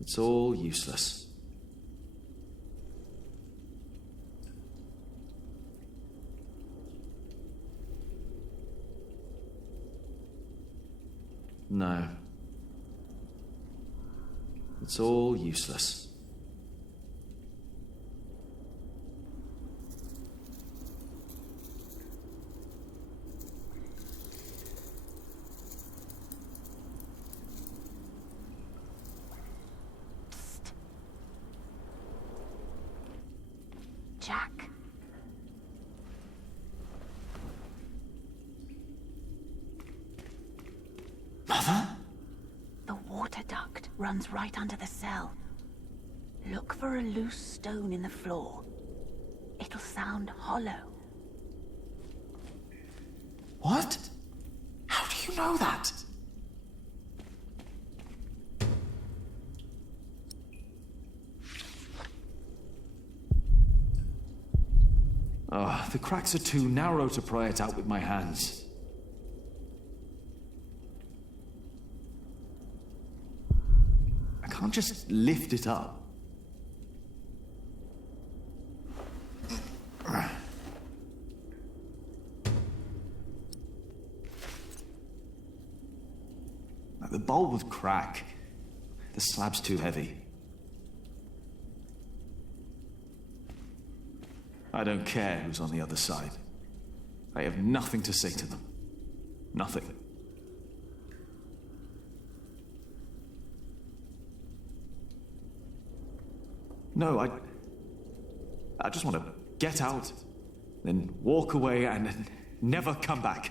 It's all useless. No. It's all useless. Jack. Mother? The water duct runs right under the cell. Look for a loose stone in the floor. It'll sound hollow. What? How do you know that? Oh, the cracks are too narrow to pry it out with my hands. I can't just lift it up. The bowl would crack. The slab's too heavy. I don't care who's on the other side. I have nothing to say to them. Nothing. No, I just want to get out, then walk away and never come back.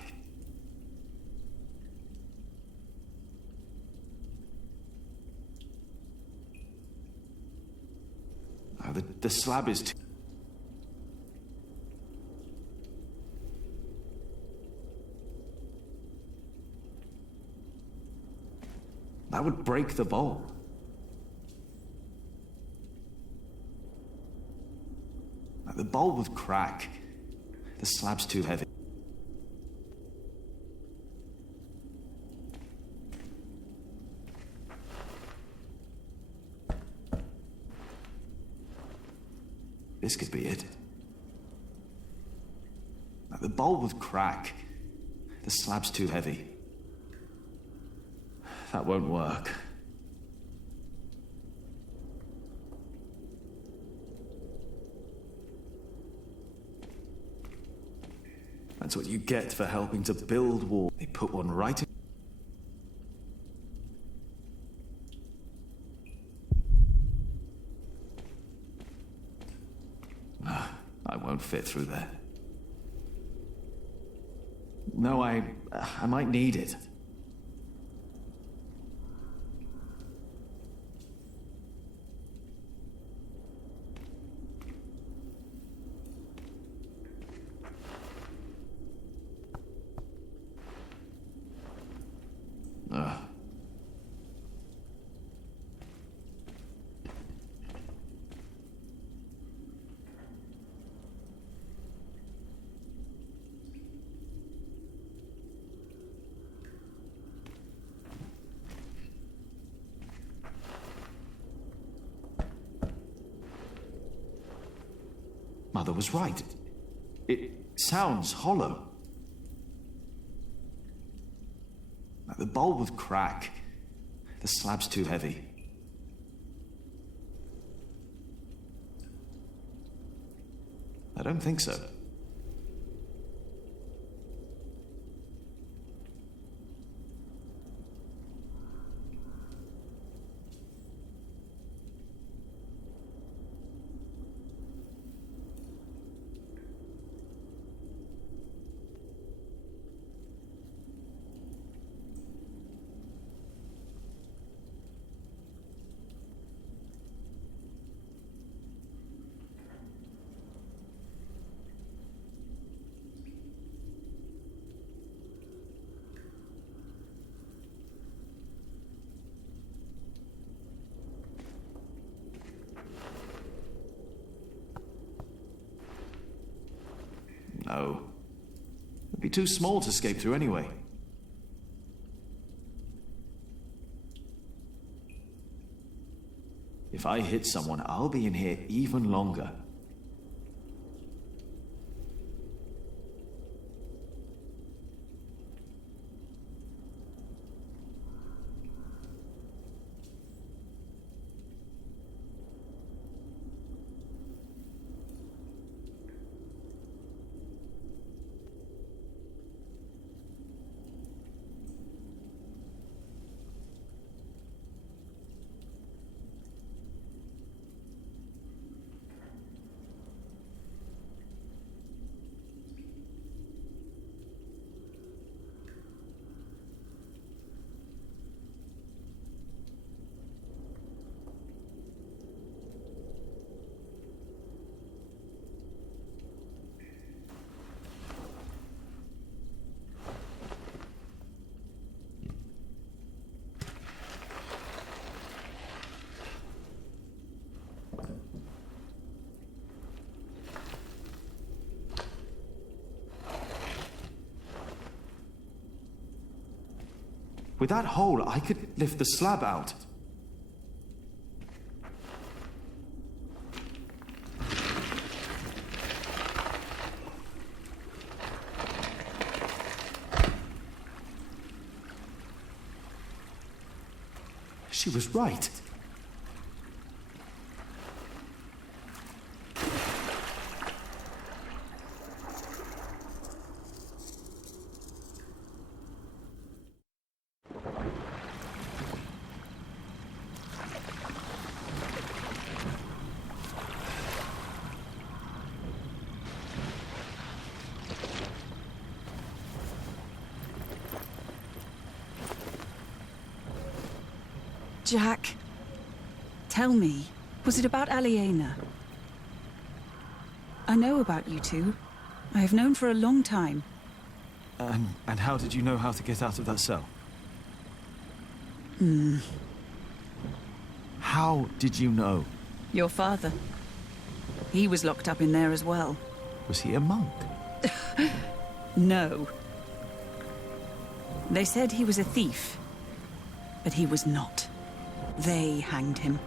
The slab is too... That would break the bowl. The bowl would crack. The slab's too heavy. This could be it. The bowl would crack. The slab's too heavy. That won't work. That's what you get for helping to build walls. They put one right in. I won't fit through there. No, I might need it. Mother was right. It sounds hollow. The bowl would crack. The slab's too heavy. I don't think so. No. It'd be too small to escape through anyway. If I hit someone, I'll be in here even longer. With that hole, I could lift the slab out. She was right. Jack, tell me, was it about Aliena? I know about you two. I have known for a long time. And how did you know how to get out of that cell? How did you know? Your father. He was locked up in there as well. Was he a monk? No. They said he was a thief, but he was not. They hanged him,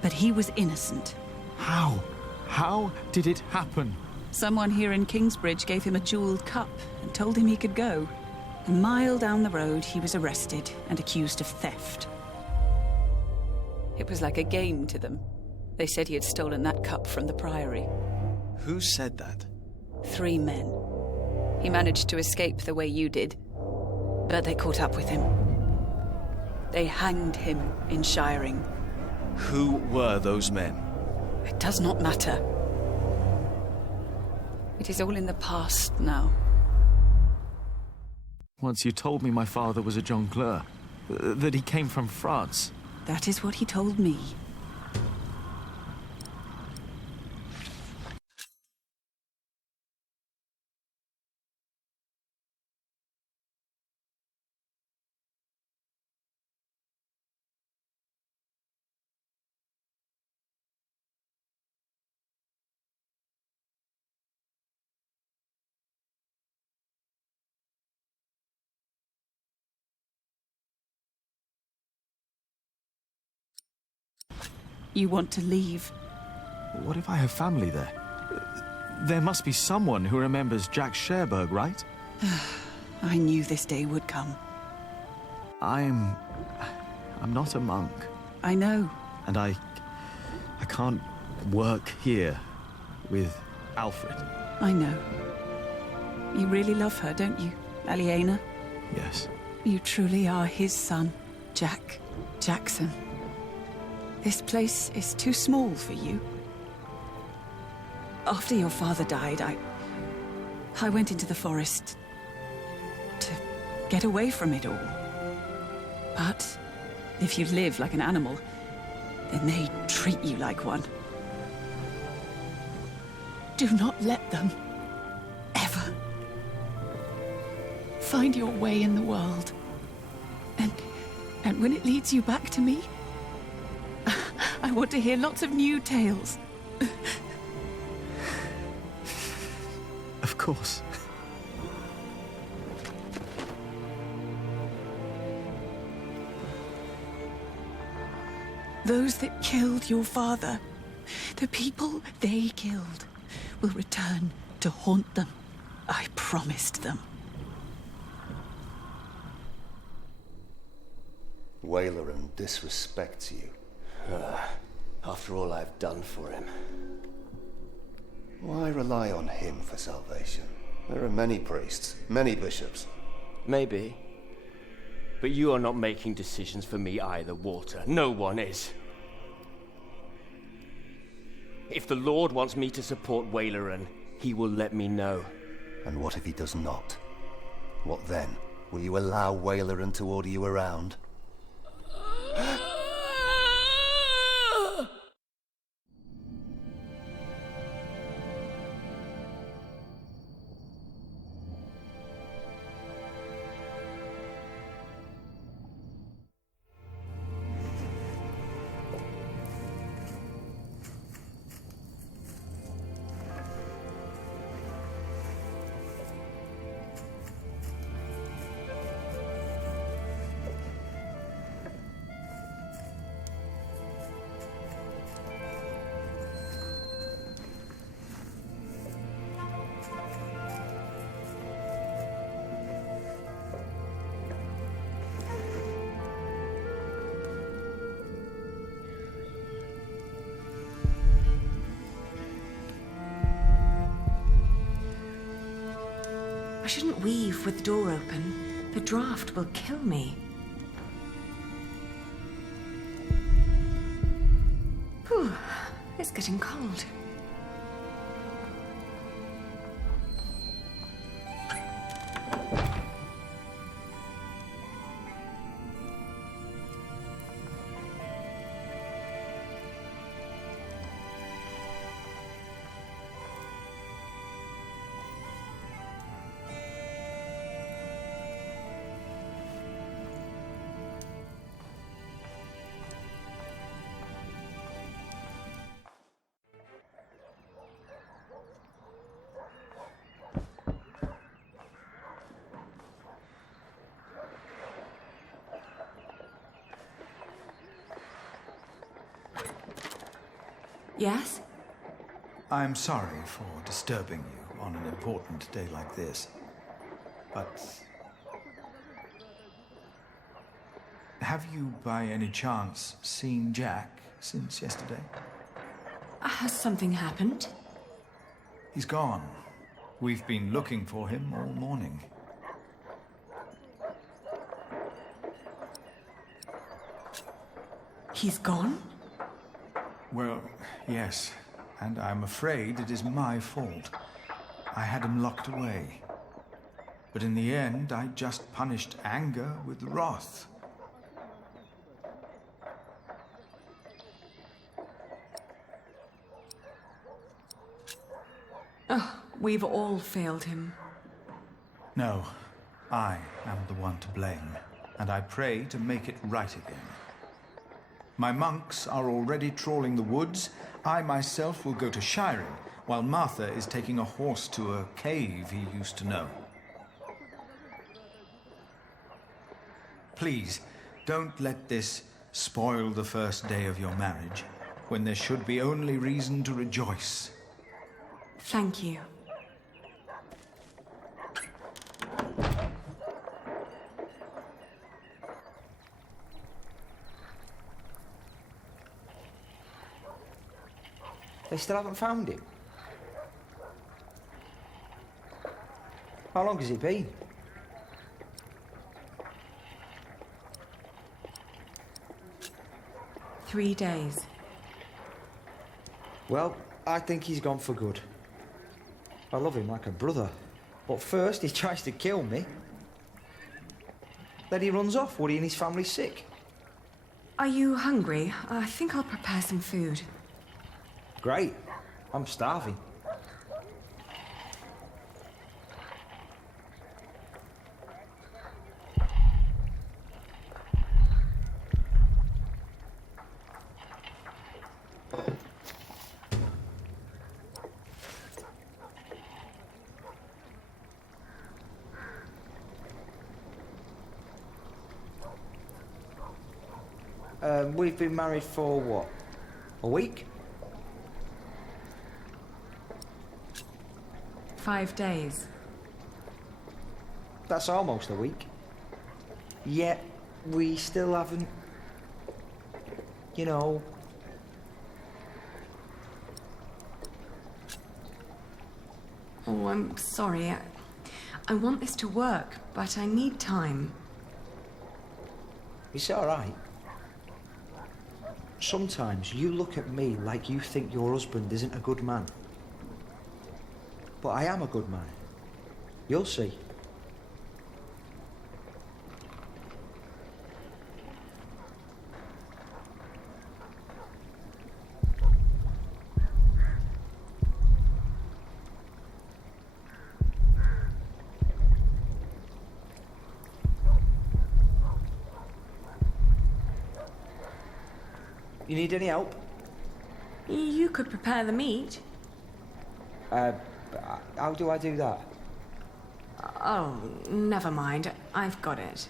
but he was innocent. How? How did it happen? Someone here in Kingsbridge gave him a jeweled cup and told him he could go. A mile down the road, he was arrested and accused of theft. It was like a game to them. They said he had stolen that cup from the priory. Who said that? 3 men. He managed to escape the way you did, but they caught up with him. They hanged him in Shiring. Who were those men? It does not matter. It is all in the past now. Once you told me my father was a jongleur, that he came from France. That is what he told me. You want to leave? What if I have family there? There must be someone who remembers Jack Sherberg, right? I knew this day would come. I'm not a monk. I know. And I can't work here with Alfred. I know. You really love her, don't you, Aliena? Yes. You truly are his son, Jack Jackson. This place is too small for you. After your father died, I went into the forest to get away from it all. But if you live like an animal, then they treat you like one. Do not let them, ever, find your way in the world. And when it leads you back to me, I want to hear lots of new tales. Of course. Those that killed your father, the people they killed, will return to haunt them. I promised them. Waylaran disrespects you. After all I've done for him. Why rely on him for salvation? There are many priests, many bishops. Maybe. But you are not making decisions for me either, Walter. No one is. If the Lord wants me to support Waylaran, he will let me know. And what if he does not? What then? Will you allow Waylaran to order you around? I shouldn't weave with the door open. The draft will kill me. Whew, it's getting cold. Yes? I'm sorry for disturbing you on an important day like this, but have you by any chance seen Jack since yesterday? Has something happened? He's gone. We've been looking for him all morning. He's gone? Well, yes, and I'm afraid it is my fault. I had him locked away. But in the end, I just punished anger with wrath. Oh, we've all failed him. No, I am the one to blame, and I pray to make it right again. My monks are already trawling the woods. I myself will go to shiring, while Martha is taking a horse to a cave he used to know. Please, don't let this spoil the first day of your marriage, when there should be only reason to rejoice. Thank you. They still haven't found him? How long has it been? Three days. Well, I think he's gone for good. I love him like a brother. But first he tries to kill me. Then he runs off, worrying his family's sick. Are you hungry? I think I'll prepare some food. Great. I'm starving. We've been married for what? A week? 5 days. That's almost a week. Yet, we still haven't... You know... Oh, I'm sorry. I want this to work, but I need time. It's all right. Sometimes you look at me like you think your husband isn't a good man. But I am a good man. You'll see. You need any help? You could prepare the meat. How do I do that? Oh, never mind. I've got it.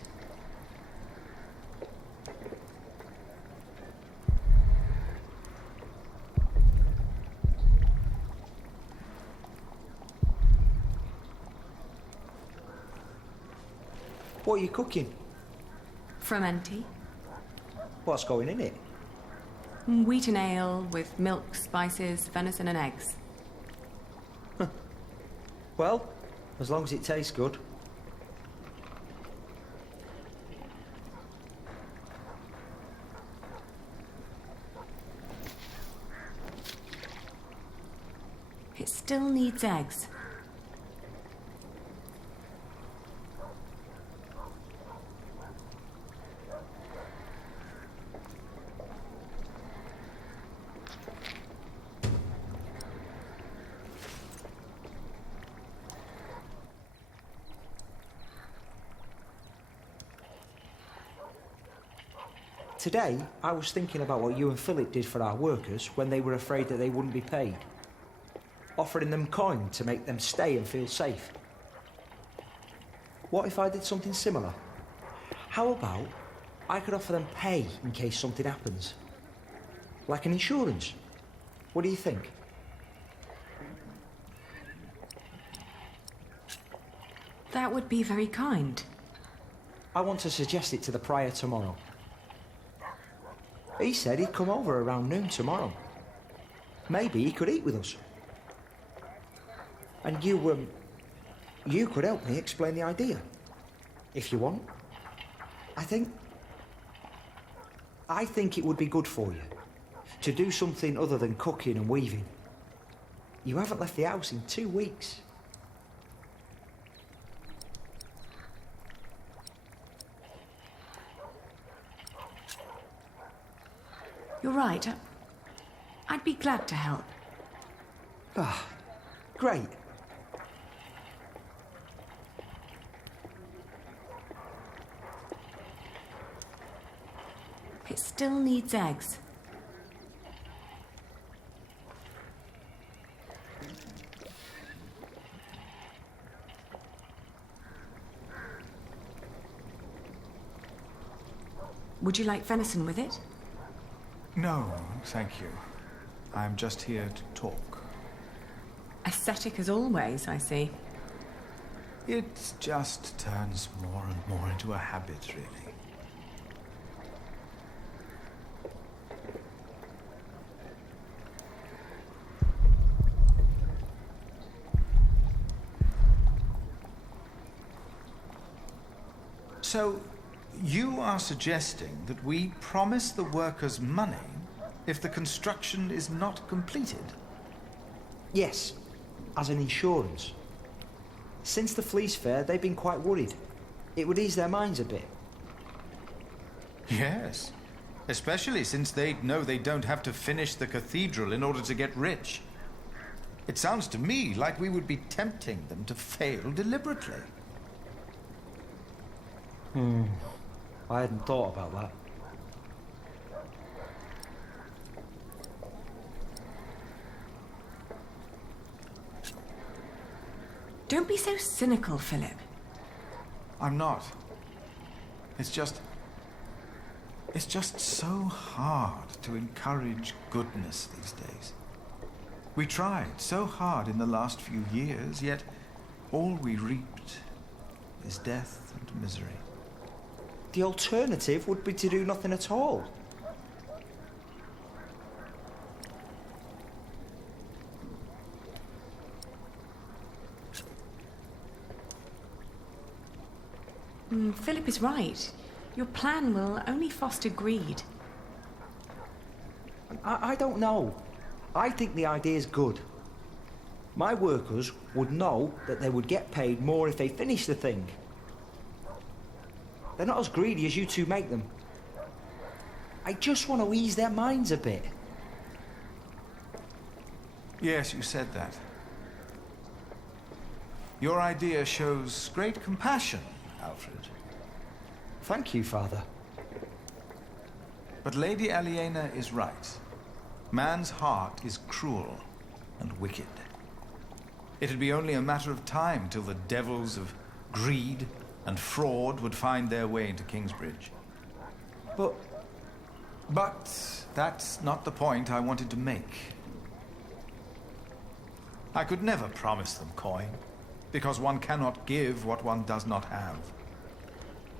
What are you cooking? Fermenty. What's going in it? Wheat and ale with milk, spices, venison and eggs. Well, as long as it tastes good. It still needs eggs. Today, I was thinking about what you and Philip did for our workers when they were afraid that they wouldn't be paid. Offering them coin to make them stay and feel safe. What if I did something similar? How about I could offer them pay in case something happens? Like an insurance. What do you think? That would be very kind. I want to suggest it to the prior tomorrow. He said he'd come over around noon tomorrow. Maybe he could eat with us. And you could help me explain the idea. If you want. I think it would be good for you. To do something other than cooking and weaving. You haven't left the house in 2 weeks. You're right. I'd be glad to help. Ah, great. It still needs eggs. Would you like venison with it? No, thank you. I'm just here to talk. Ascetic as always, I see. It just turns more and more into a habit, really. So, you are suggesting that we promise the workers money if the construction is not completed? Yes, as an insurance. Since the Fleece Fair, they've been quite worried. It would ease their minds a bit. Yes, especially since they know they don't have to finish the cathedral in order to get rich. It sounds to me like we would be tempting them to fail deliberately. I hadn't thought about that. Don't be so cynical, Philip. I'm not. It's just... It's just so hard to encourage goodness these days. We tried so hard in the last few years, yet all we reaped is death and misery. The alternative would be to do nothing at all. Philip is right. Your plan will only foster greed. I don't know. I think the idea's good. My workers would know that they would get paid more if they finished the thing. They're not as greedy as you two make them. I just want to ease their minds a bit. Yes, you said that. Your idea shows great compassion, Alfred. Thank you, Father. But Lady Aliena is right. Man's heart is cruel and wicked. It'd be only a matter of time till the devils of greed and fraud would find their way into Kingsbridge. But that's not the point I wanted to make. I could never promise them coin, because one cannot give what one does not have.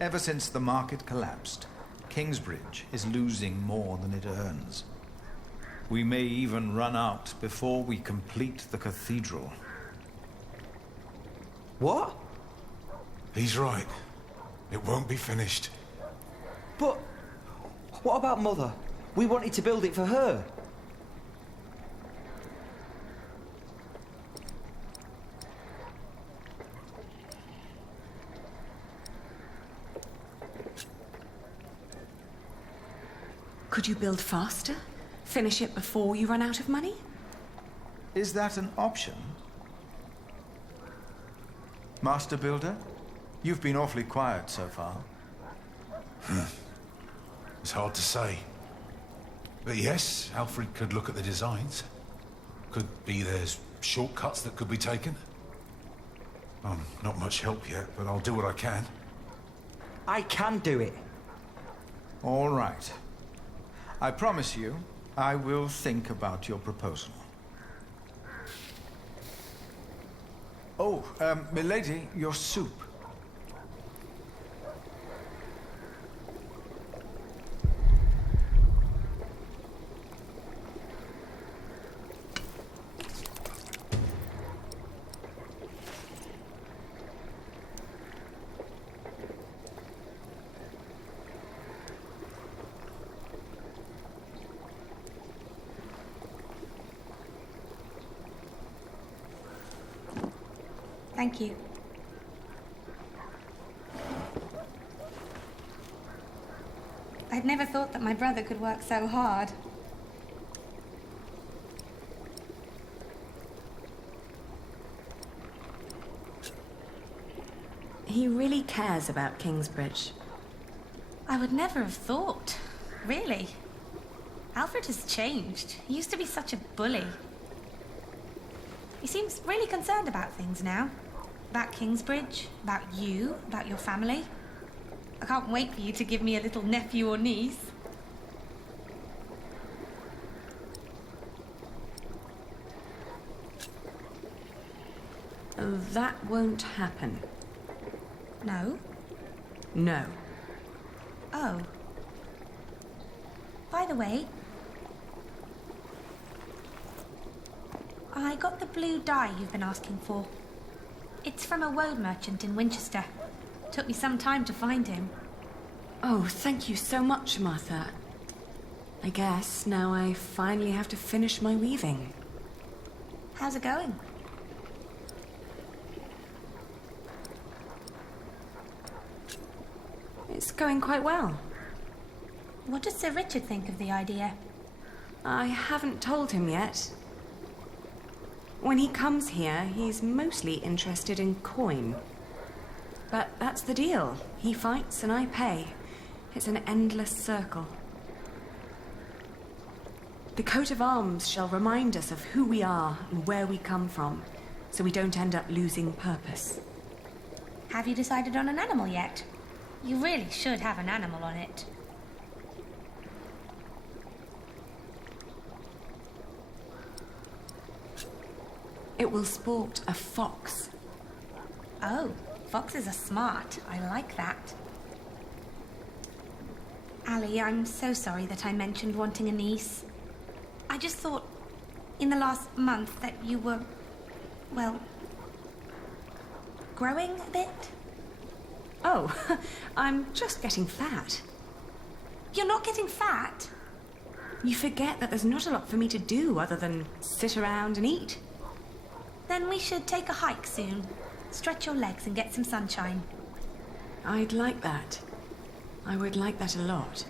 Ever since the market collapsed, Kingsbridge is losing more than it earns. We may even run out before we complete the cathedral. What? He's right. It won't be finished. But what about Mother? We wanted to build it for her. Could you build faster? Finish it before you run out of money? Is that an option? Master Builder? You've been awfully quiet so far. It's hard to say. But yes, Alfred could look at the designs. Could be there's shortcuts that could be taken. Not much help yet, but I'll do what I can. I can do it. All right. I promise you, I will think about your proposal. Oh, milady, your soup. Thank you. I'd never thought that my brother could work so hard. He really cares about Kingsbridge. I would never have thought. Really. Alfred has changed. He used to be such a bully. He seems really concerned about things now. About Kingsbridge, about you, about your family. I can't wait for you to give me a little nephew or niece. That won't happen. No? No. Oh. By the way, I got the blue dye you've been asking for. It's from a woad merchant in Winchester. Took me some time to find him. Oh, thank you so much, Martha. I guess now I finally have to finish my weaving. How's it going? It's going quite well. What does Sir Richard think of the idea? I haven't told him yet. When he comes here, he's mostly interested in coin. But that's the deal. He fights and I pay. It's an endless circle. The coat of arms shall remind us of who we are and where we come from, so we don't end up losing purpose. Have you decided on an animal yet? You really should have an animal on it. It will sport a fox. Oh, foxes are smart. I like that. Ali, I'm so sorry that I mentioned wanting a niece. I just thought, in the last month, that you were, well, growing a bit. Oh, I'm just getting fat. You're not getting fat? You forget that there's not a lot for me to do other than sit around and eat. Then we should take a hike soon. Stretch your legs and get some sunshine. I'd like that. I would like that a lot.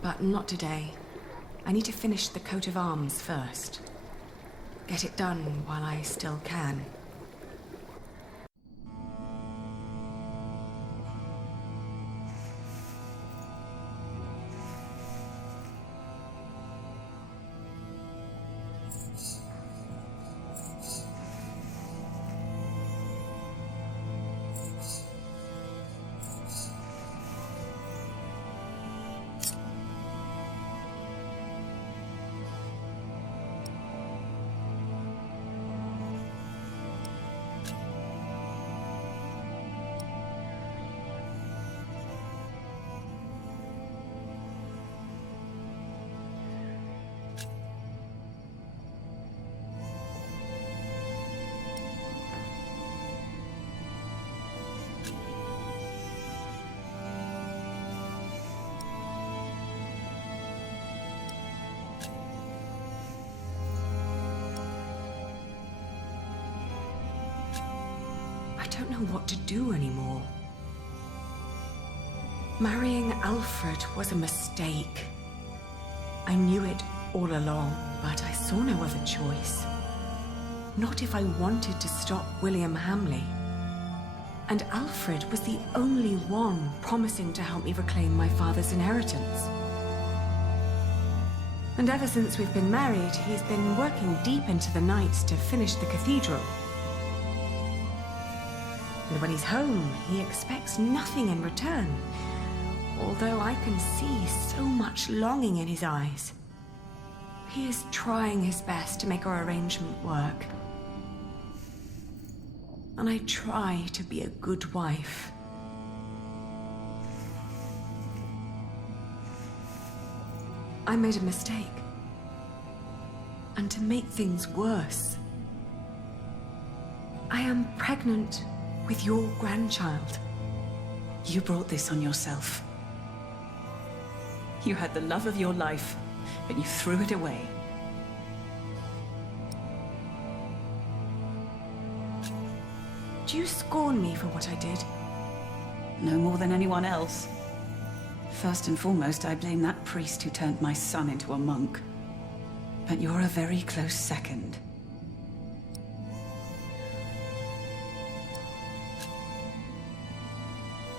But not today. I need to finish the coat of arms first. Get it done while I still can. I don't know what to do anymore. Marrying Alfred was a mistake. I knew it all along, but I saw no other choice. Not if I wanted to stop William Hamley. And Alfred was the only one promising to help me reclaim my father's inheritance. And ever since we've been married, he's been working deep into the nights to finish the cathedral. And when he's home, he expects nothing in return, although I can see so much longing in his eyes. He is trying his best to make our arrangement work. And I try to be a good wife. I made a mistake. And to make things worse, I am pregnant with your grandchild. You brought this on yourself. You had the love of your life, but you threw it away. Do you scorn me for what I did? No more than anyone else. First and foremost, I blame that priest who turned my son into a monk. But you're a very close second.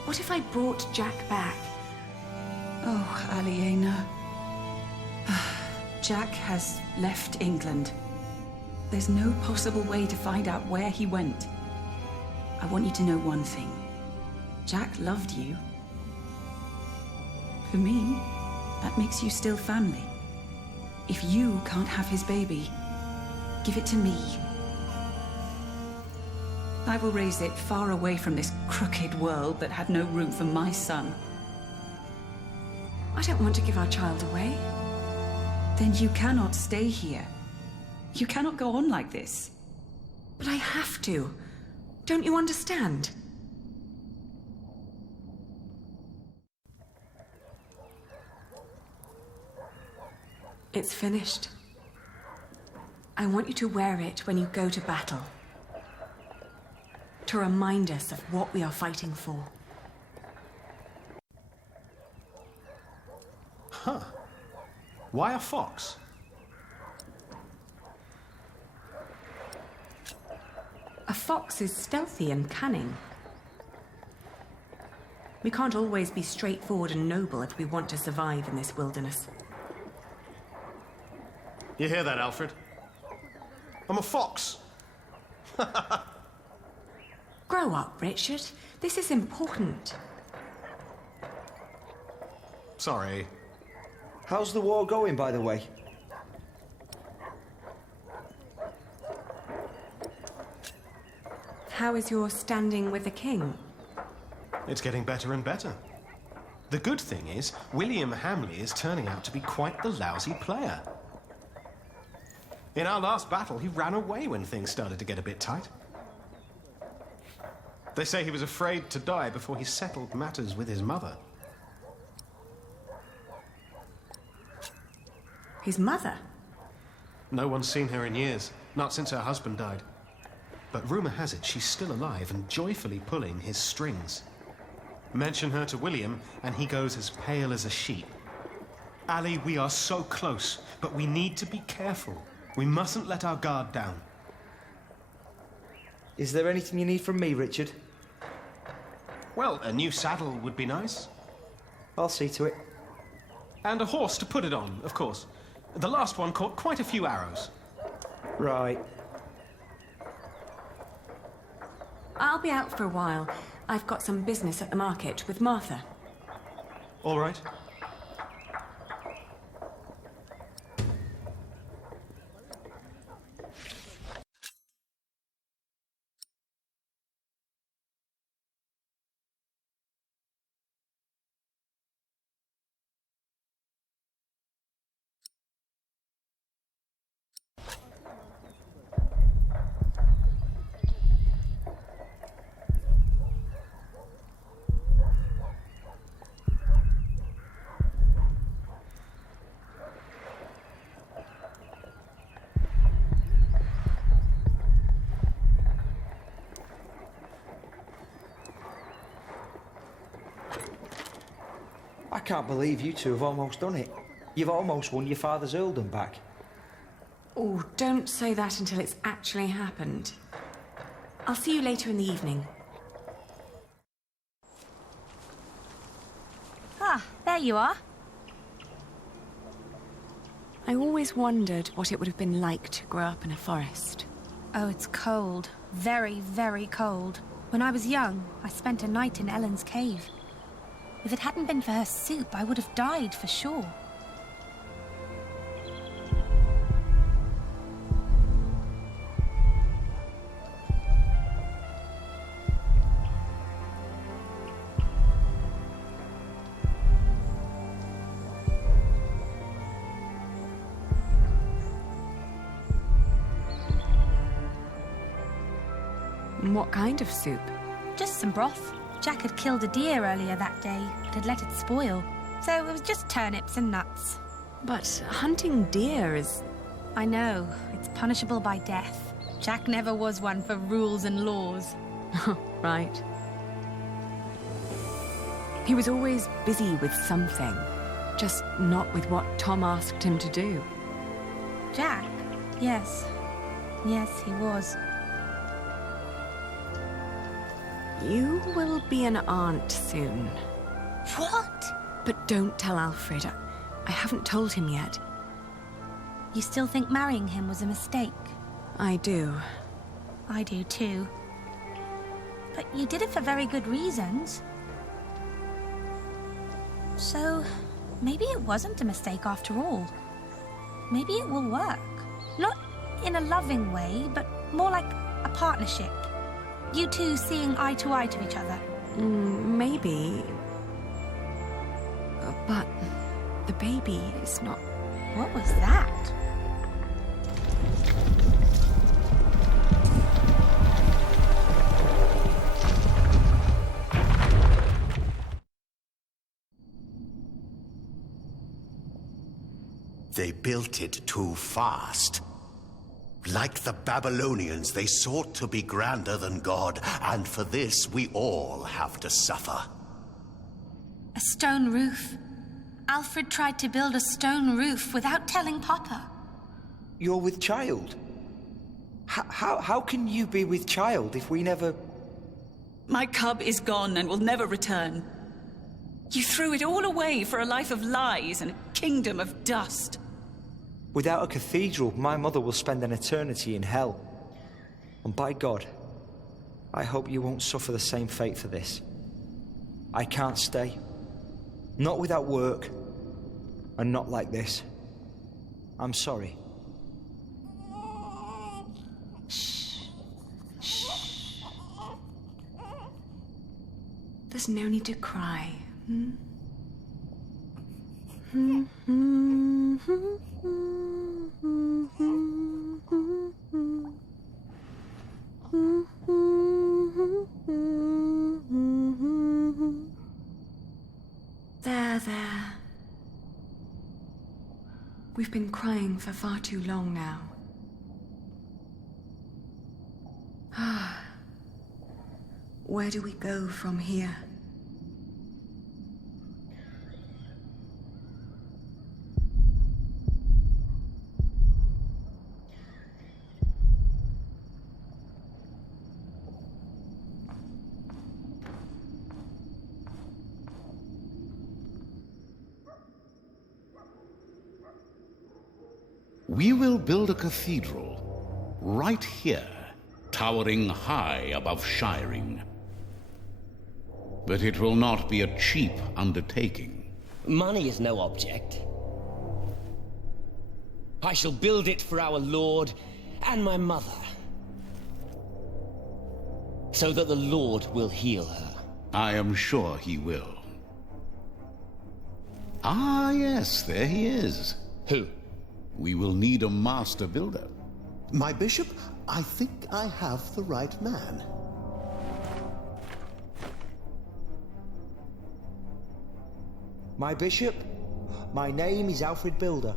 What if I brought Jack back? Oh, Aliena. Jack has left England. There's no possible way to find out where he went. I want you to know one thing. Jack loved you. For me, that makes you still family. If you can't have his baby, give it to me. I will raise it far away from this crooked world that had no room for my son. I don't want to give our child away. Then you cannot stay here. You cannot go on like this. But I have to. Don't you understand? It's finished. I want you to wear it when you go to battle. To remind us of what we are fighting for. Huh. Why a fox? A fox is stealthy and cunning. We can't always be straightforward and noble if we want to survive in this wilderness. You hear that, Alfred? I'm a fox. Grow up, Richard. This is important. Sorry. How's the war going, by the way? How is your standing with the king? It's getting better and better. The good thing is, William Hamley is turning out to be quite the lousy player. In our last battle, he ran away when things started to get a bit tight. They say he was afraid to die before he settled matters with his mother. His mother? No one's seen her in years, not since her husband died. But rumor has it she's still alive and joyfully pulling his strings. Mention her to William, and he goes as pale as a sheep. Ali, we are so close, but we need to be careful. We mustn't let our guard down. Is there anything you need from me, Richard? Well, a new saddle would be nice. I'll see to it. And a horse to put it on, of course. The last one caught quite a few arrows. Right. I'll be out for a while. I've got some business at the market with Martha. All right. I can't believe you two have almost done it. You've almost won your father's earldom back. Oh, don't say that until it's actually happened. I'll see you later in the evening. Ah, there you are. I always wondered what it would have been like to grow up in a forest. Oh, it's cold. Very, very cold. When I was young, I spent a night in Ellen's cave. If it hadn't been for her soup, I would have died for sure. What kind of soup? Just some broth. Jack had killed a deer earlier that day, but had let it spoil. So it was just turnips and nuts. But hunting deer is... I know. It's punishable by death. Jack never was one for rules and laws. Right. He was always busy with something, just not with what Tom asked him to do. Jack? Yes. Yes, he was. You will be an aunt soon. What? But don't tell Alfred. I haven't told him yet. You still think marrying him was a mistake? I do. I do too. But you did it for very good reasons. So, maybe it wasn't a mistake after all. Maybe it will work. Not in a loving way, but more like a partnership. You two seeing eye to each other. Maybe. But the baby is not... What was that? They built it too fast. Like the Babylonians, they sought to be grander than God, and for this we all have to suffer. A stone roof. Alfred tried to build a stone roof without telling Papa. You're with child? How can you be with child if we never... My cub is gone and will never return. You threw it all away for a life of lies and a kingdom of dust. Without a cathedral, my mother will spend an eternity in hell. And by God, I hope you won't suffer the same fate for this. I can't stay. Not without work. And not like this. I'm sorry. Shh. Shh. There's no need to cry. There. We've been crying for far too long now. Where do we go from here? We will build a cathedral right here, towering high above Shiring. But it will not be a cheap undertaking. Money is no object. I shall build it for our Lord and my mother, so that the Lord will heal her. I am sure he will. Ah, yes, there he is. Who? We will need a master builder. My bishop, I think I have the right man. My bishop, my name is Alfred Builder.